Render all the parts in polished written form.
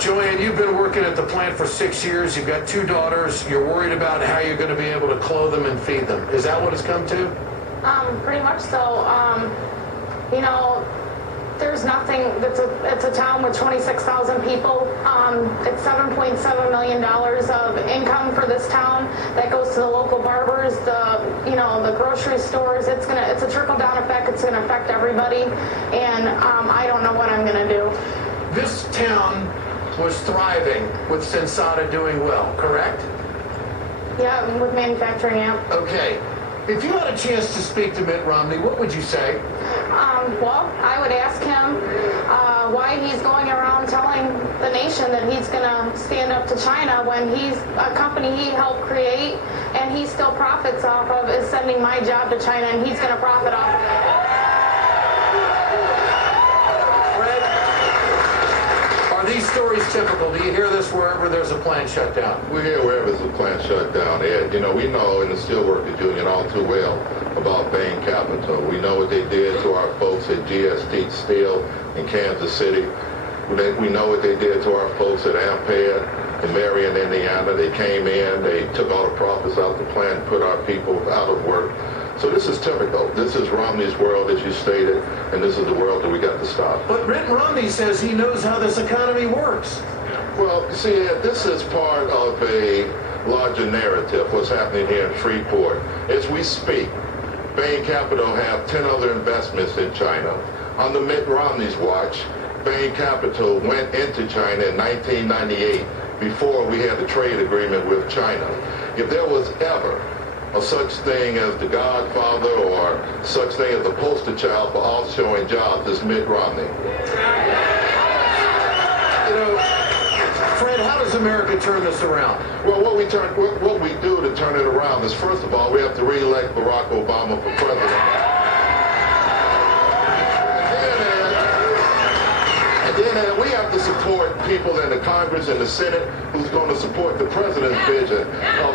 Joanne, you've been working at the plant for 6 years. You've got 2 daughters. You're worried about how you're going to be able to clothe them and feed them. Is that what it's come to? Pretty much so. You know, there's nothing. It's a town with 26,000 people. It's $7.7 million of income for this town that goes to the local barbers, the grocery stores. It's a trickle down effect. It's gonna affect everybody, and I don't know what I'm gonna do. This town was thriving with Sensata doing well, correct? Yeah, with manufacturing, yeah. Okay. If you had a chance to speak to Mitt Romney, what would you say? Well, I would ask him why he's going around telling the nation that he's going to stand up to China when he's a company he helped create and he still profits off of is sending my job to China, and he's going to profit off of it. Fred, are these stories typical? Do you hear this wherever there's a plant shut down? We hear wherever there's a plant shut down, Ed. You know, we know in the Steelworkers Union all too well about BAIN Capital. We know what they did to our folks at GST Steel in Kansas City. We know what they did to our folks at Ampere in Marion, Indiana. They came in, they took all the profits out the plant, put our people out of work. So this is typical. This is Romney's world, as you stated, and this is the world that we got to stop. But Mitt Romney says he knows how this economy works. Well, see, Ed, this is part of a larger narrative, what's happening here in Freeport. As we speak, BAIN Capital have 10 other investments in China. Under Mitt Romney's watch, BAIN Capital went into China in 1998 before we had the trade agreement with China. If there was ever a such thing as the Godfather or such thing as the poster child for offshoring jobs, it's Mitt Romney. You know, Fred, how does America turn this around? Well, what we do to turn it around is, first of all, we have to re-elect Barack Obama for president. And then we have to support people in the Congress and the Senate who's going to support the president's vision of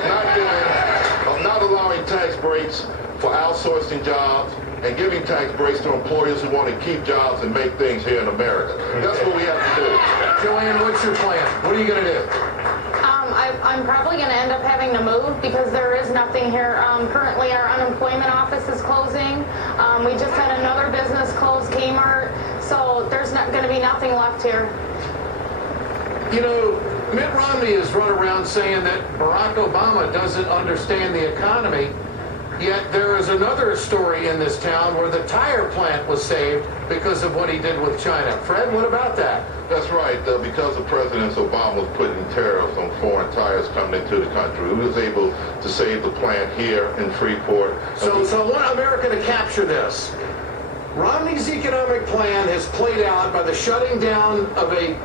not allowing tax breaks for outsourcing jobs and giving tax breaks to employers who want to keep jobs and make things here in America. That's what we have to do. Joanne, what's your plan? What are you going to do? I'm probably going to end up having to move because there is nothing here. Currently, our unemployment office is closing. We just had another business close, Kmart. So there's not going to be nothing left here. You know, Mitt Romney has run around saying that Barack Obama doesn't understand the economy, yet there is another story in this town where the tire plant was saved because of what he did with China. Fred, what about that? That's right. Because the President Obama was putting tariffs on foreign tires coming into the country, we was able to save the plant here in Freeport. So I want America to capture this. Romney's economic plan has played out by the shutting down of a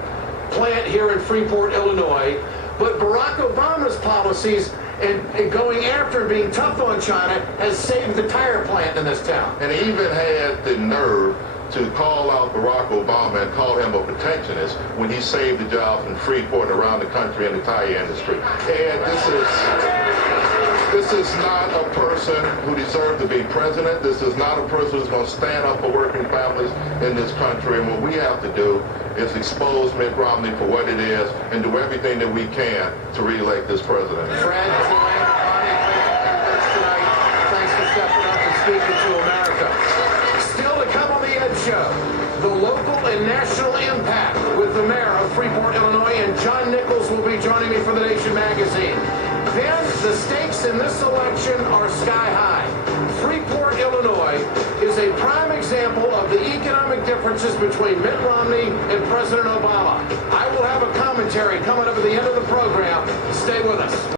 plant here in Freeport, Illinois, but Barack Obama's policies and going after and being tough on China has saved the tire plant in this town. And he even had the nerve to call out Barack Obama and call him a protectionist when he saved the jobs in Freeport and around the country in the tire industry. And this is not a person who deserves to be president. This is not a person who's going to stand up for working families in this country. And what we have to do is expose Mitt Romney for what it is and do everything that we can to re-elect this president. Fred, Joanne, Bonnie, tonight. Thanks for stepping up and speaking to America. Still to come on the Ed Show, the local and national impact with the mayor of Freeport, Illinois, and John Nichols will be joining me for The Nation magazine. Then the stakes in this election are sky high. Freeport, Illinois is a prime example of the economic differences between Mitt Romney and President Obama. I will have a commentary coming up at the end of the program.